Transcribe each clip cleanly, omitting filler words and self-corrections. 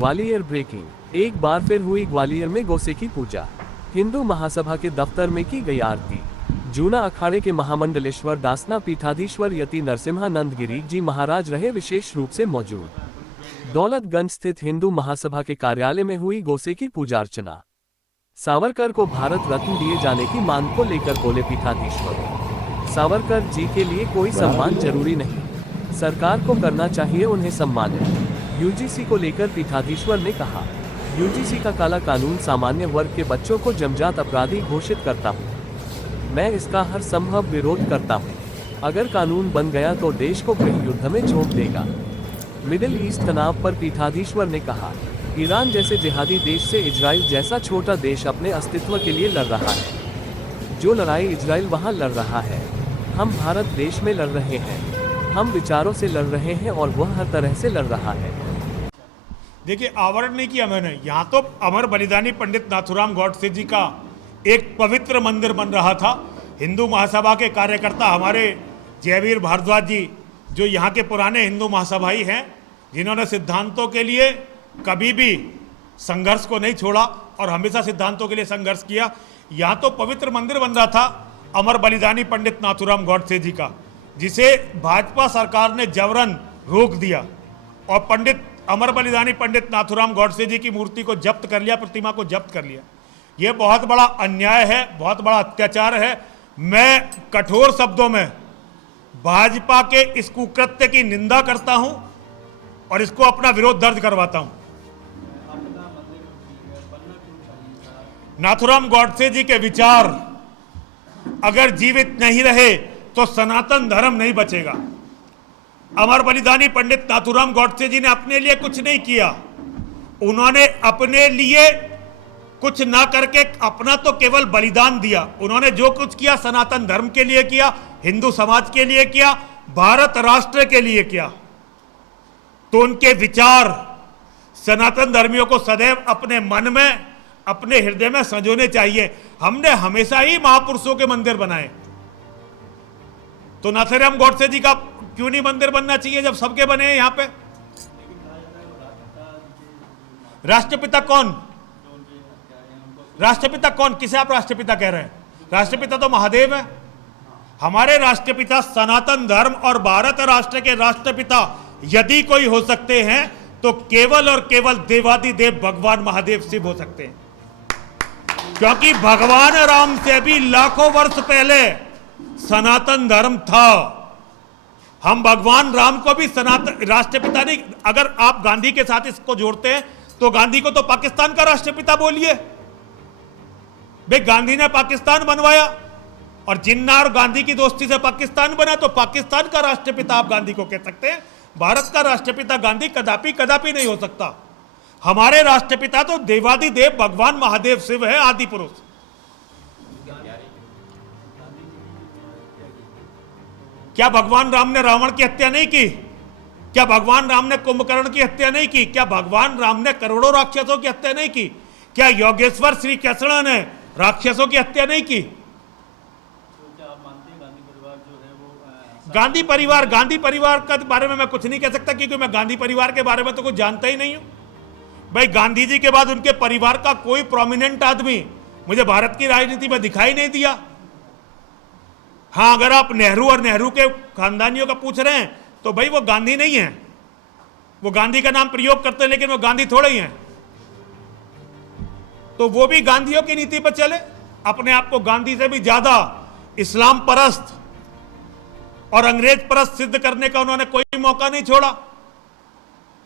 Gwalior breaking, एक बार फिर हुई ग्वालियर में गोसे की पूजा। हिंदू महासभा के दफ्तर में की गई आरती। जूना अखाड़े के महामंडलेश्वर दासना पीठाधीश्वर यति नरसिम्हानंद गिरी जी महाराज रहे विशेष रूप से मौजूद। दौलतगंज स्थित हिंदू महासभा के कार्यालय में हुई गोसे की पूजा अर्चना। सावरकर को भारत रत्न दिए जाने की मांग को लेकर बोले पीठाधीश्वर, सावरकर जी के लिए कोई सम्मान जरूरी नहीं, सरकार को करना चाहिए उन्हें सम्मानित। यूजीसी को लेकर पीठाधीश्वर ने कहा, यूजीसी का काला कानून सामान्य वर्ग के बच्चों को जन्मजात अपराधी घोषित करता हूँ। मैं इसका हर संभव विरोध करता हूँ। अगर कानून बन गया तो देश को गृह युद्ध में झोंक देगा। मिडिल ईस्ट तनाव पर पीठाधीश्वर ने कहा, ईरान जैसे जिहादी देश से इजराइल जैसा छोटा देश अपने अस्तित्व के लिए लड़ रहा है। जो लड़ाई इजराइल वहाँ लड़ रहा है, हम भारत देश में लड़ रहे हैं। हम विचारों से लड़ रहे हैं और वह हर तरह से लड़ रहा है। देखिए, आवरण नहीं किया मैंने। यहाँ तो अमर बलिदानी पंडित नाथूराम गौडसे जी का एक पवित्र मंदिर बन रहा था। हिंदू महासभा के कार्यकर्ता हमारे जयवीर भारद्वाज जी, जो यहाँ के पुराने हिंदू महासभाई हैं, जिन्होंने सिद्धांतों के लिए कभी भी संघर्ष को नहीं छोड़ा और हमेशा सिद्धांतों के लिए संघर्ष किया, यहाँ तो पवित्र मंदिर बन रहा था अमर बलिदानी पंडित नाथूराम गौडसे जी का, जिसे भाजपा सरकार ने जबरन रोक दिया और पंडित अमर बलिदानी पंडित नाथूराम गौडसे जी की मूर्ति को जब्त कर लिया, प्रतिमा को जब्त कर लिया। ये बहुत बड़ा अन्याय है, बहुत बड़ा अत्याचार है। मैं कठोर शब्दों में भाजपा के इस कुकृत्य की निंदा करता हूं और इसको अपना विरोध दर्ज करवाता हूं। नाथूराम गौडसे जी के विचार अगर जीवित नहीं रहे तो सनातन धर्म नहीं बचेगा। अमर बलिदानी पंडित नाथूराम गौडसे जी ने अपने लिए कुछ नहीं किया। उन्होंने अपने लिए कुछ ना करके अपना तो केवल बलिदान दिया। उन्होंने जो कुछ किया सनातन धर्म के लिए किया, हिंदू समाज के लिए किया, भारत राष्ट्र के लिए किया। तो उनके विचार सनातन धर्मियों को सदैव अपने मन में, अपने हृदय में संजोने चाहिए। हमने हमेशा ही महापुरुषों के मंदिर बनाए, तो नाथूराम गौडसे जी का क्यों नहीं मंदिर बनना चाहिए जब सबके बने हैं यहाँ पे? राष्ट्रपिता कौन? राष्ट्रपिता कौन? किसे आप राष्ट्रपिता कह रहे हैं? राष्ट्रपिता तो महादेव है। हमारे राष्ट्रपिता सनातन धर्म और भारत राष्ट्र के राष्ट्रपिता यदि कोई हो सकते हैं तो केवल और केवल देवादिदेव भगवान महादेव शिव हो सकते हैं, क्योंकि भगवान राम से भी लाखों वर्ष पहले सनातन धर्म था। हम भगवान राम को भी सनातन राष्ट्रपिता नहीं, अगर आप गांधी के साथ इसको जोड़ते हैं तो गांधी को तो पाकिस्तान का राष्ट्रपिता बोलिए। भाई, गांधी ने पाकिस्तान बनवाया और जिन्ना और गांधी की दोस्ती से पाकिस्तान बना, तो पाकिस्तान का राष्ट्रपिता आप गांधी को कह सकते हैं। भारत का राष्ट्रपिता गांधी कदापि कदापि नहीं हो सकता। हमारे राष्ट्रपिता तो देवादिदेव भगवान महादेव शिव है, आदि पुरुष। क्या भगवान राम ने रावण की हत्या नहीं की? क्या भगवान राम ने कुंभकर्ण की हत्या नहीं की? क्या भगवान राम ने करोड़ों राक्षसों की हत्या नहीं की? क्या योगेश्वर श्री कृष्ण ने राक्षसों की हत्या नहीं की? गांधी परिवार के बारे में मैं कुछ नहीं कह सकता, क्योंकि मैं गांधी परिवार के बारे में तो कुछ जानता ही नहीं हूं। भाई, गांधी जी के बाद उनके परिवार का कोई प्रोमिनेंट आदमी मुझे भारत की राजनीति में दिखाई नहीं दिया। हाँ, अगर आप नेहरू और नेहरू के खानदानियों का पूछ रहे हैं तो भाई वो गांधी नहीं है। वो गांधी का नाम प्रयोग करते हैं लेकिन वो गांधी थोड़े ही हैं। तो वो भी गांधियों की नीति पर चले, अपने आप को गांधी से भी ज्यादा इस्लाम परस्त और अंग्रेज परस्त सिद्ध करने का उन्होंने कोई मौका नहीं छोड़ा।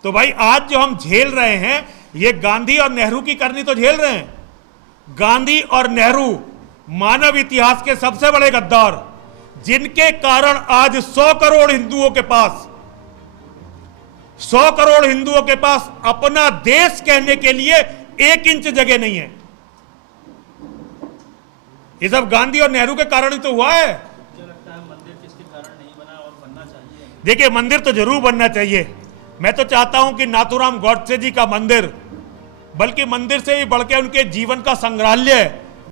तो भाई, आज जो हम झेल रहे हैं ये गांधी और नेहरू की करनी तो झेल रहे हैं। गांधी और नेहरू मानव इतिहास के सबसे बड़े गद्दार, जिनके कारण आज 100 करोड़ हिंदुओं के पास 100 करोड़ हिंदुओं के पास अपना देश कहने के लिए 1 इंच जगह नहीं है। ये सब गांधी और नेहरू के कारण ही तो हुआ है। मुझे लगता है मंदिर किसके कारण नहीं बना और बनना चाहिए। देखिए, मंदिर तो जरूर बनना चाहिए। मैं तो चाहता हूं कि नाथूराम गौडसे जी का मंदिर, बल्कि मंदिर से भी बढ़ के उनके जीवन का संग्रहालय